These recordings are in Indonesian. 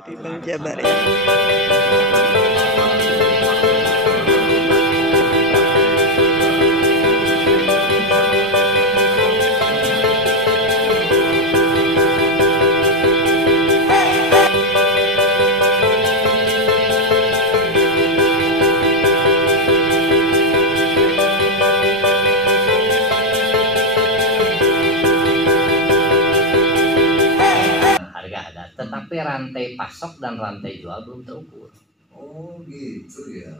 Dari Bang Jabar ya. Tetapi rantai pasok dan rantai jual belum terukur. Oh gitu ya.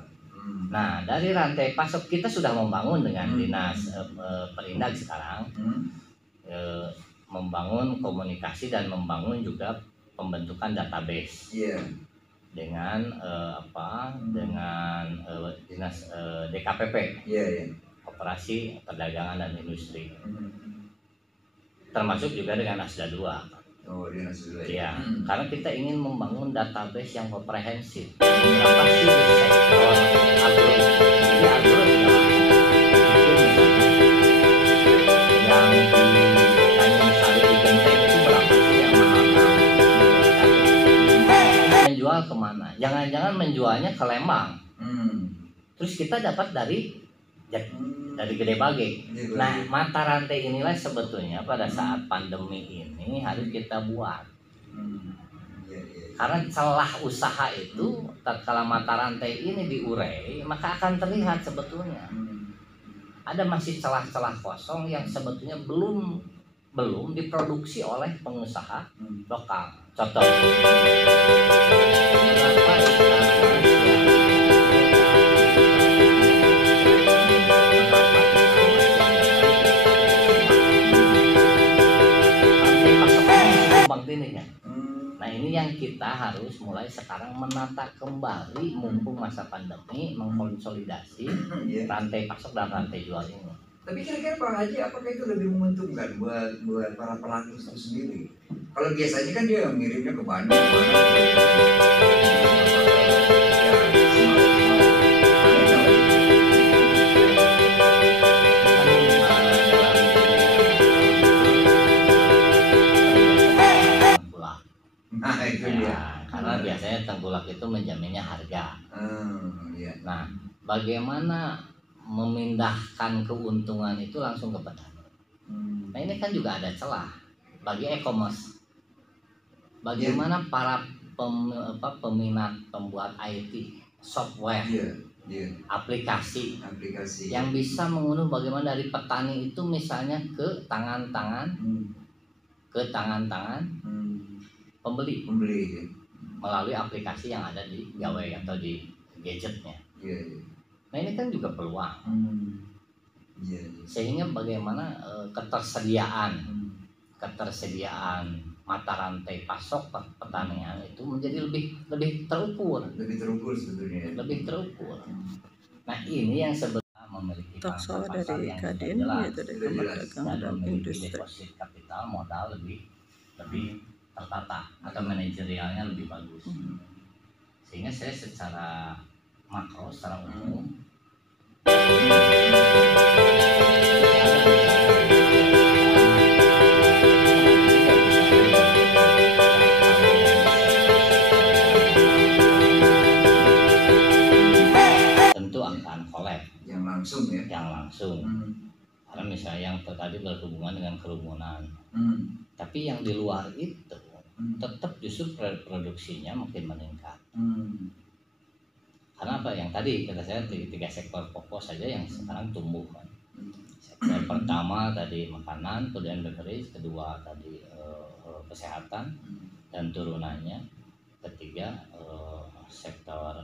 Nah, dari rantai pasok kita sudah membangun dengan dinas Perindag sekarang, membangun komunikasi dan membangun juga pembentukan database dengan dengan dinas DKPP, Operasi Perdagangan dan Industri, termasuk juga dengan Asda 2. Oh, ya, karena kita ingin membangun database yang komprehensif. Berapa sih di sektor agro? Jadi agro yang di Tanjung Sari di Genteng itu berapa sih yang mahal? Menjual kemana? Jangan-jangan menjualnya ke Lembang. Terus kita dapat dari Gede Bage. Nah, mata rantai inilah sebetulnya pada saat pandemi ini harus kita buat. Karena celah usaha itu, tatkala mata rantai ini diurai, maka akan terlihat sebetulnya ada masih celah-celah kosong yang sebetulnya belum diproduksi oleh pengusaha lokal. Contoh, nah ini yang kita harus mulai sekarang menata kembali mumpung masa pandemi, mengkonsolidasi rantai pasok dan rantai jual ini. Tapi kira-kira Pak Haji, apakah itu lebih menguntungkan buat para pelaku itu sendiri? Kalau biasanya kan dia ngirimnya ke Bandung, karena biasanya tengkulak itu menjaminnya harga. Nah, bagaimana memindahkan keuntungan itu langsung ke petani? Nah, ini kan juga ada celah bagi e-commerce. Bagaimana para peminat pembuat IT, software, aplikasi yang bisa mengunduh bagaimana dari petani itu misalnya ke tangan-tangan pembeli melalui aplikasi yang ada di gawai atau di gadgetnya. Nah, ini kan juga peluang. Sehingga bagaimana ketersediaan mata rantai pasok pertanian itu menjadi lebih terukur sebetulnya. Lebih terukur. Nah, ini yang sebetulnya memiliki pasar dari Kadin, yaitu dari Kamar Dagang dan Industri. Deposit kapital modal lebih tertata atau manajerialnya lebih bagus. Sehingga saya secara makro, secara umum tentu akan collab yang langsung. Karena misalnya yang tadi berhubungan dengan kerumunan, tapi yang di luar itu tetap justru produksinya makin meningkat. Karena apa? Yang tadi kata saya tiga sektor pokok saja yang sekarang tumbuh kan. Sektor pertama tadi makanan, food and beverage, kedua tadi kesehatan dan turunannya, ketiga sektor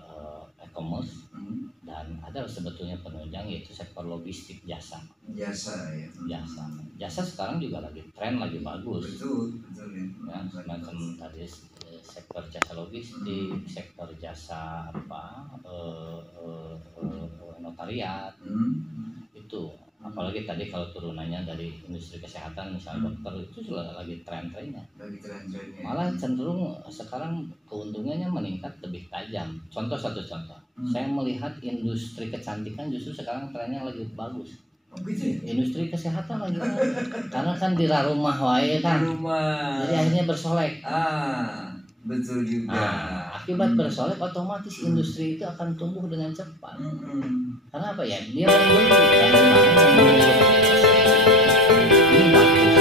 e-commerce, dan ada sebetulnya penunjang yaitu sektor logistik jasa sekarang juga lagi tren, lagi bagus. Betul ya, semacam tadi sektor jasa logistik, sektor jasa notariat itu. Apalagi tadi kalau turunannya dari industri kesehatan misalnya dokter, itu sudah lagi tren-trennya. Malah cenderung sekarang keuntungannya meningkat lebih tajam. Satu contoh, saya melihat industri kecantikan justru sekarang trennya lagi bagus. Industri kesehatan lagi bagus. Karena kan di rumah wae kan. Jadi akhirnya bersolek. Betul juga. Nah, akibat bersolek otomatis industri itu akan tumbuh dengan cepat. Karena apa ya? Dia membeli yang mana yang ini bagus.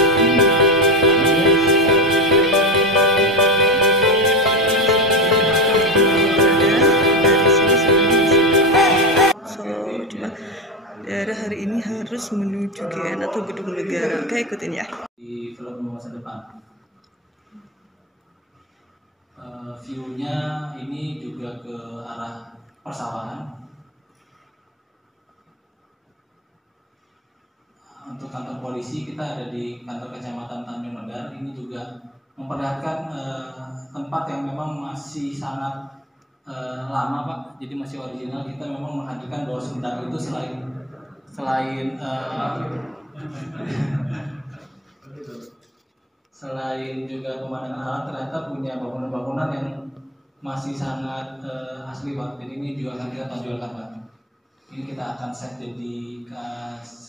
Daerah hari ini harus menuju GN atau gedung negara. Oke, ikutin ya. Di film masa depan. View-nya ini juga ke arah persawahan. Untuk kantor polisi kita ada di kantor kecamatan Tanjung Medar. Ini juga memperlihatkan tempat yang memang masih sangat lama, Pak. Jadi masih original. Kita memang menghadirkan bahwa Sumedang itu selain juga pemandangan alam, ternyata punya bangunan-bangunan yang masih sangat asli, Pak. Jadi ini juga akan kita tonjolkan, Pak. Ini kita akan set jadi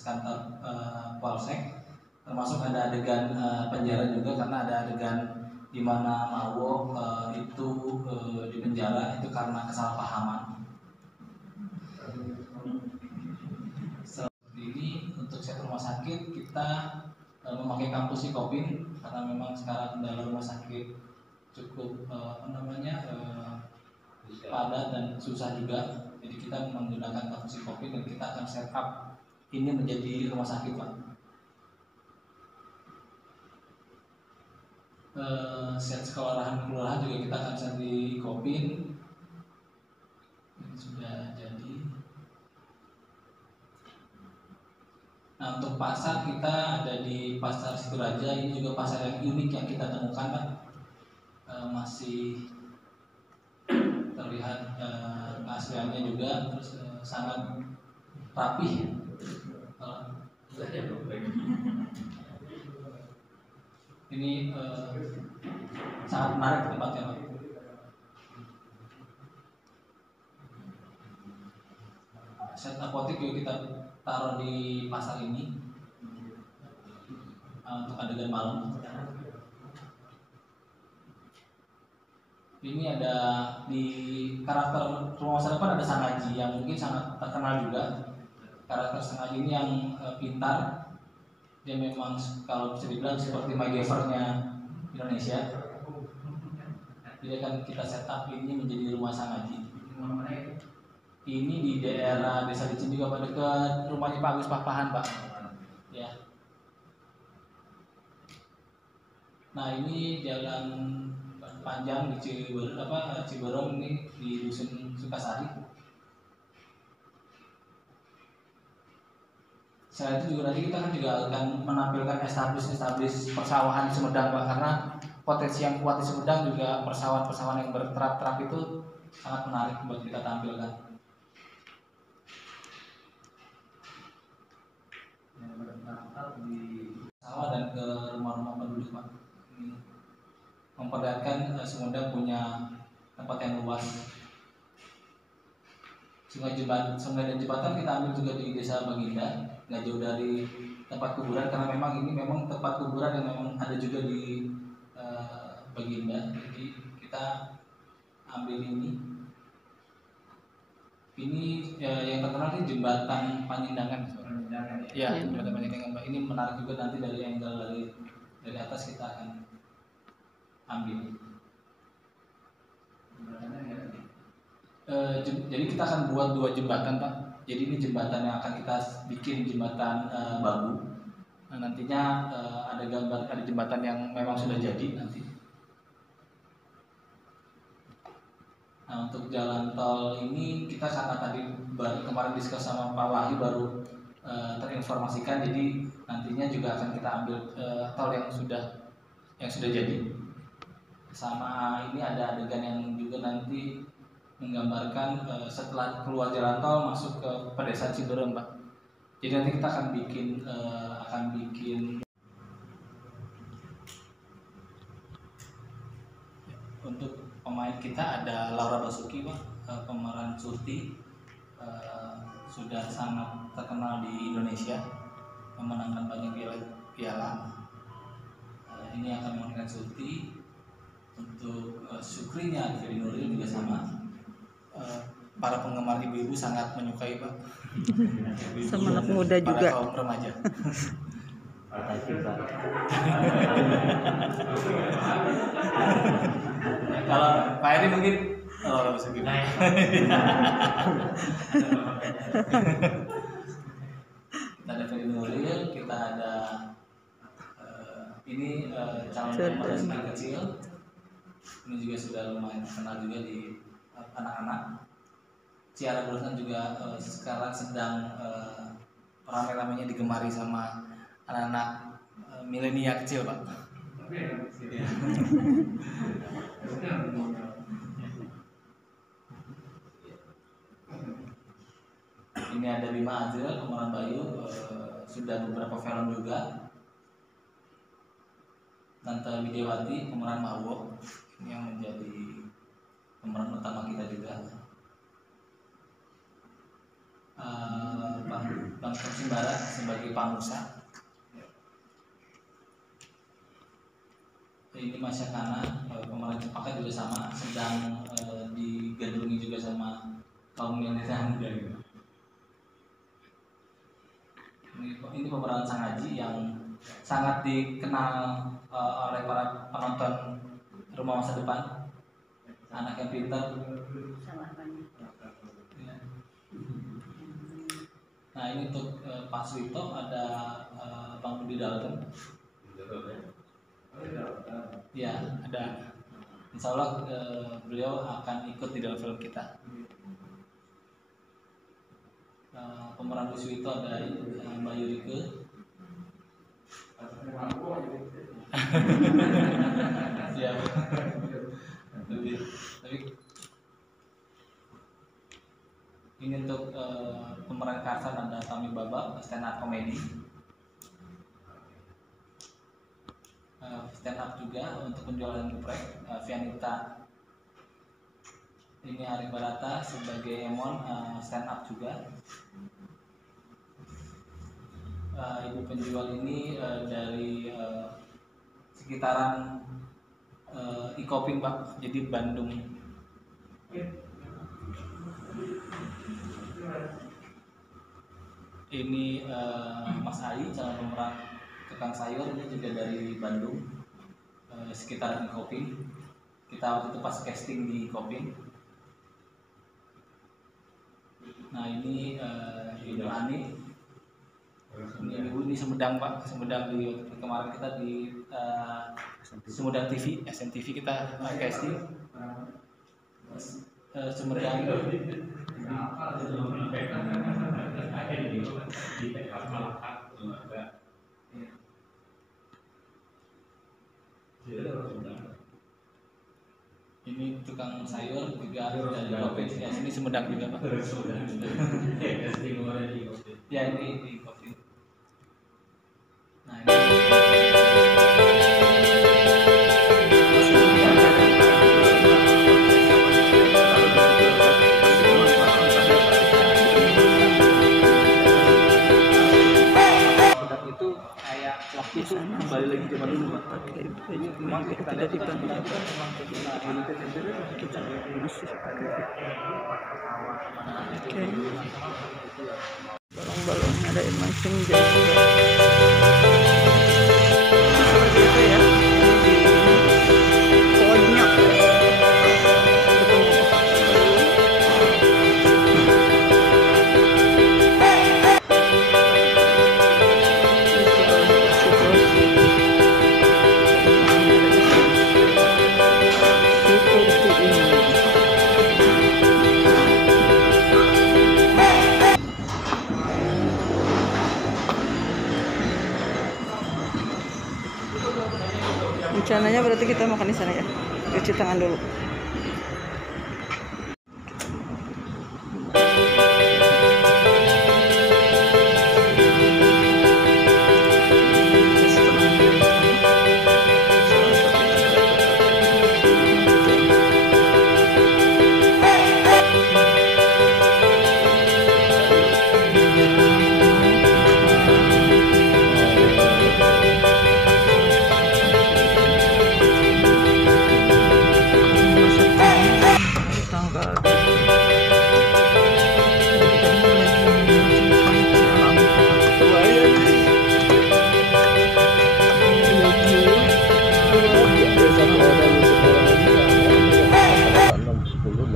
kantor polsek, termasuk ada adegan penjara juga, karena ada adegan di mana Mawo itu di penjara itu karena kesalahpahaman. Seperti ini untuk set rumah sakit kita memakai kampus Psikopin, karena memang sekarang dalam rumah sakit cukup padat dan susah juga. Jadi kita menggunakan kampus Psikopin dan kita akan set up ini menjadi rumah sakit, Pak. Set sekolahan kelurahan juga kita akan set di Kopin. Ini sudah jadi. Nah, untuk pasar kita ada di Pasar Situraja. Ini juga pasar yang unik yang kita temukan, Pak. Masih terlihat keasliannya juga, terus sangat rapih. Ini sangat menarik tempatnya, Pak. Set apotek juga kita taruh di pasar ini untuk adegan malam. Ini ada di karakter rumah masa depan ada Sangaji yang mungkin sangat terkenal juga. Karakter Sangaji ini yang pintar. Dia memang kalau bisa dibilang seperti MacGyver-nya Indonesia. Jadi akan kita setup ini menjadi rumah Sangaji. Ini di daerah Desa Licin juga, Pak, dekat rumahnya Pak Agus Papahan, Pak. Ya. Nah, ini jalan panjang di Ciberem ini di Dusun Sukasari. Selain itu juga nanti kita akan menampilkan establish persawahan di Sumedang, Pak, karena potensi yang kuat di Sumedang juga persawahan yang berterap-terap itu sangat menarik buat kita tampilkan. Di sawah dan ke rumah-rumah penduduk, Pak. Ini memperlihatkan Sumedang punya tempat yang luas. Sungai dan jembatan kita ambil juga di Desa Baginda, nggak jauh dari tempat kuburan, karena memang ini memang tempat kuburan yang memang ada juga di Baginda. Jadi kita ambil ini. Ini yang terkenal ini jembatan Panjenengan. Ya, jembatan Panjenengan, Pak. Ini menarik juga, nanti dari angle dari atas kita akan ambil. Jadi kita akan buat 2 jembatan, Pak. Jadi ini jembatan yang akan kita bikin jembatan bambu. Nah, nantinya ada jembatan yang memang sudah jadi nanti. Nah, untuk jalan tol ini kita karena tadi kemarin diskus sama Pak Wahyu baru terinformasikan, jadi nantinya juga akan kita ambil tol yang sudah jadi. Sama ini ada adegan yang juga nanti menggambarkan setelah keluar jalan tol masuk ke pedesaan Ciberem, Pak. Jadi nanti kita akan bikin untuk pemain kita ada Laura Basuki, Pak, pemeran Surti, sudah sangat terkenal di Indonesia, memenangkan banyak piala. Ini akan memainkan Surti. Untuk syukrinya Fedi Nuril juga sama. Para penggemar ibu-ibu sangat menyukai Pak. Ibu-ibu Sama anak muda para juga. kaum remaja. Kalau Pak Eri mungkin segini. Kita ada Fedi Nuril, kita ada ini calon pemain semakin kecil. Ini juga sudah lumayan terkenal juga di anak-anak. Ciara Brosnan juga sekarang sedang ramai-ramainya digemari sama anak-anak milenial kecil Pak. Ini ada Bima Azril, pemeran Bayu, sudah beberapa film juga. Tante Widiawati, pemeran Mawo, ini yang menjadi pemeran utama kita juga. Bang Simbara sebagai Pamusa. Ini Masya Kana, pemeran Cepaka juga sama, sedang digandrungi juga sama kaum milenial muda gitu. Ini pemeran Sang Haji yang sangat dikenal oleh para penonton Rumah Masa Depan. Anak yang pintar. Nah ini untuk Pak Suwito ada Bang Budi Dalton. Ya ada. Insya Allah beliau akan ikut di dalam film kita. Pemeran Bu Suwito ada Mbak Yurike. Ya. Tapi ini untuk pemeran Karsan ada Tami Baba, stand up komedi. Stand up juga untuk penjualan geprek, Vianita. Ini Arif Barata sebagai Emon, stand up juga. Ibu penjual ini dari sekitaran Ikopin Pak, jadi Bandung. Ini Mas Ai, calon pemeran tukang sayur, ini juga dari Bandung, sekitaran Ikopin. Kita waktu itu pas casting di Ikopin. Nah ini Ibu Ani. Ini Ibu ini Sumedang Pak, Sumedang di kemarin kita di Sumedang TV, SMTV kita casting. Sumedang. Ini tukang sayur juga dari provinsi ya, sini Sumedang juga Pak. Ya ini di kopi. Nah itu kayak waktu itu kembali lagi zaman dulu Pak. Memang kita tidak dibantu Balong-balong ada yang mancing seperti itu ya. Di pojok. Rencananya berarti kita makan di sana ya. Cuci tangan dulu.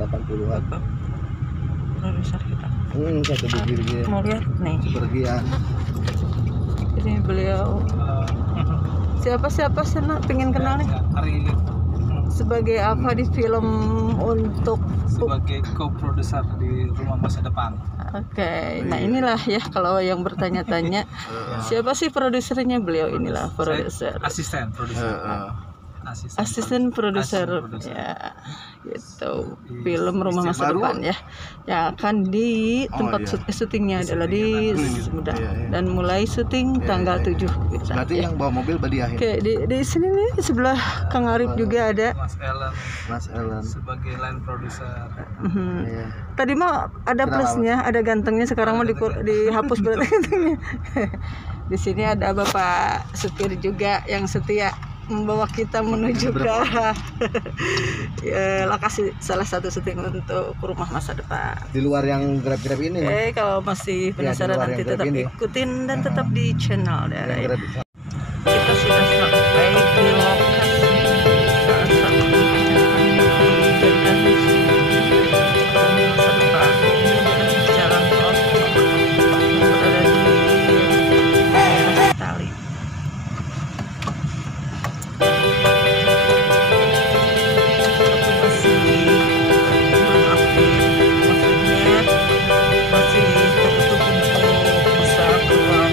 80-an. Bapak produser kita. Satu biji Mau lihat nih. sepergian. Ini beliau. Siapa sih nak pengen kenal nih? Ari Sebagai apa di film untuk sebagai co-producer di Rumah Masa Depan. Oke, nah inilah ya kalau yang bertanya-tanya siapa sih produsernya, beliau inilah produser, Asisten produser. asisten produser ya, gitu. Film Rumah Masa Depan ya, yang akan di tempat syutingnya adalah di Sumedang dan mulai syuting tanggal 7 gitu. Nanti yang bawa mobil badiahin. Oke, di sini nih di sebelah Kang Arif juga ada. Mas Ellen Sebagai line producer. Iya. Tadi mah ada plusnya, ada gantengnya, sekarang mau dihapus berarti gantengnya. Di sini ada Bapak supir juga yang setia membawa kita menuju ke lokasi salah satu syuting untuk Rumah Masa Depan. Di luar yang grab-grab ini. Kalau masih penasaran luar nanti yang tetap grab ini. ikutin dan tetap di channel daerah Yang ini. grab. Kita sudah sampai di lokasi salah satu dijadikan Rumah Masa Depan. Ini adalah jalan tol yang berada di daerah Itali. Tapi masih belum aktif, maksudnya masih tertutup untuk bisa keluar.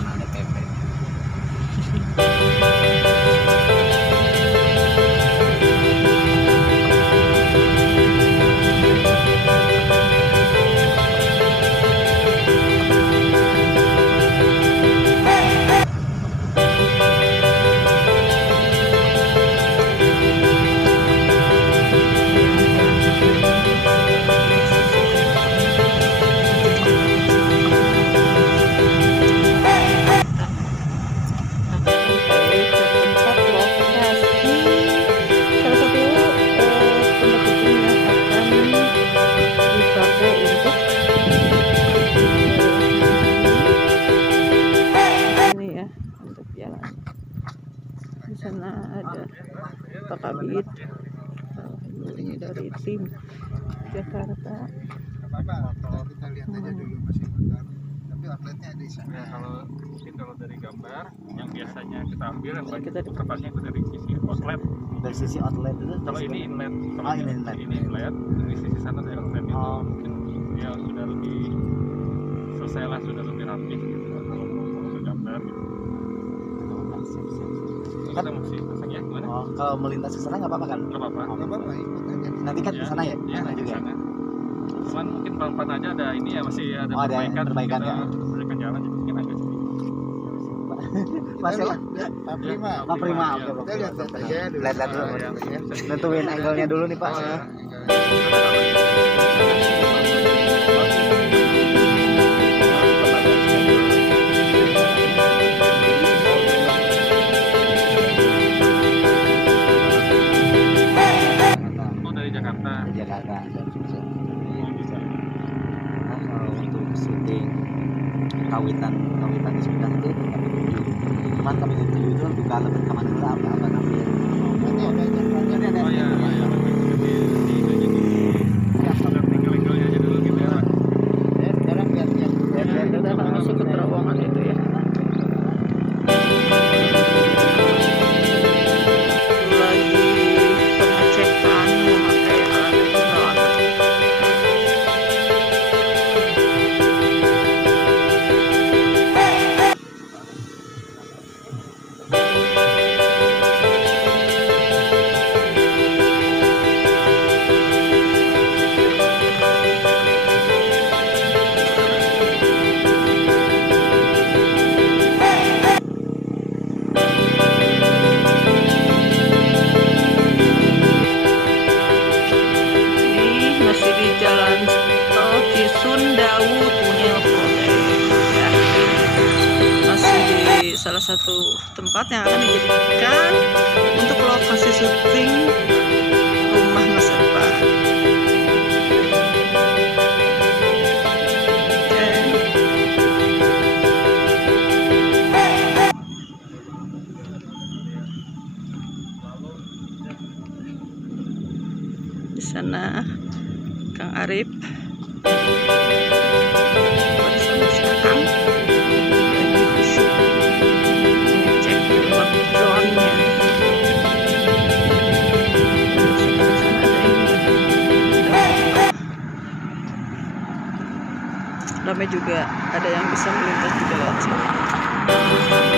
Ada PP. Sampai ke tempat lokasi salah satu tempat syuting yang akan dipakai untuk ini ya, untuk jalan. Di sana ada Pak Kabit, ini dari tim Jakarta. Kalau kita lihat aja dulu masih bentar. Tapi outletnya di sana. Ya, kalau mungkin kalau dari gambar yang biasanya kita ambil yang banyak Kita- tepatnya itu dari sisi outlet. Dari sisi outlet itu. Kalau ini inlet, Oh, ini inlet. ini inlet, di sisi sana dari outlet itu Oh. mungkin ya sudah lebih selesai lah, sudah lebih rapi gitu. Kalau untuk gambar gitu. Kita masih pasang ya gimana? Oh, kalau melintas ke sana nggak apa-apa kan? Nggak apa-apa. Nggak apa-apa, ikut aja. Nanti kan ke sana ya? Iya, Sana di juga. sana. Cuman mungkin pelan-pelan aja ada ini ya, masih ada Oh, ada perbaikan kita ya. perbaikan jalan jadi mungkin agak sedikit. Mas Ellen? Pak Prima. Pak Prima, Oke, ya. kita lihat aja dulu. Lihat dulu. Ya. Nentuin angle-nya dulu nih, Pak. Oh, dari Jakarta. Di Jakarta. Oh, bisa. Nah, kalau untuk syuting kawitan di Sumedang itu kami tuju. Cuman kami tuju itu buka lebih rekaman dulu apa namanya. Oh iya, iya. Di itu jadi lihat tinggal-tinggalnya aja dulu gitu ya. Sekarang lihat Kita akan masuk ke terowongan itu ya. Lagi pengecekan memakai alat perawatan. Ini masih di jalan tol Cisundawu Tunnel Protek ya. Masih di salah satu tempat yang akan dijadikan untuk lokasi syuting Rumah Masa Depan. Oke. Di sana Kang Arif bersama si Akang lagi kusuk mengecek pilot drone-nya. Ramai juga, ada yang bisa melintas juga lewat sini.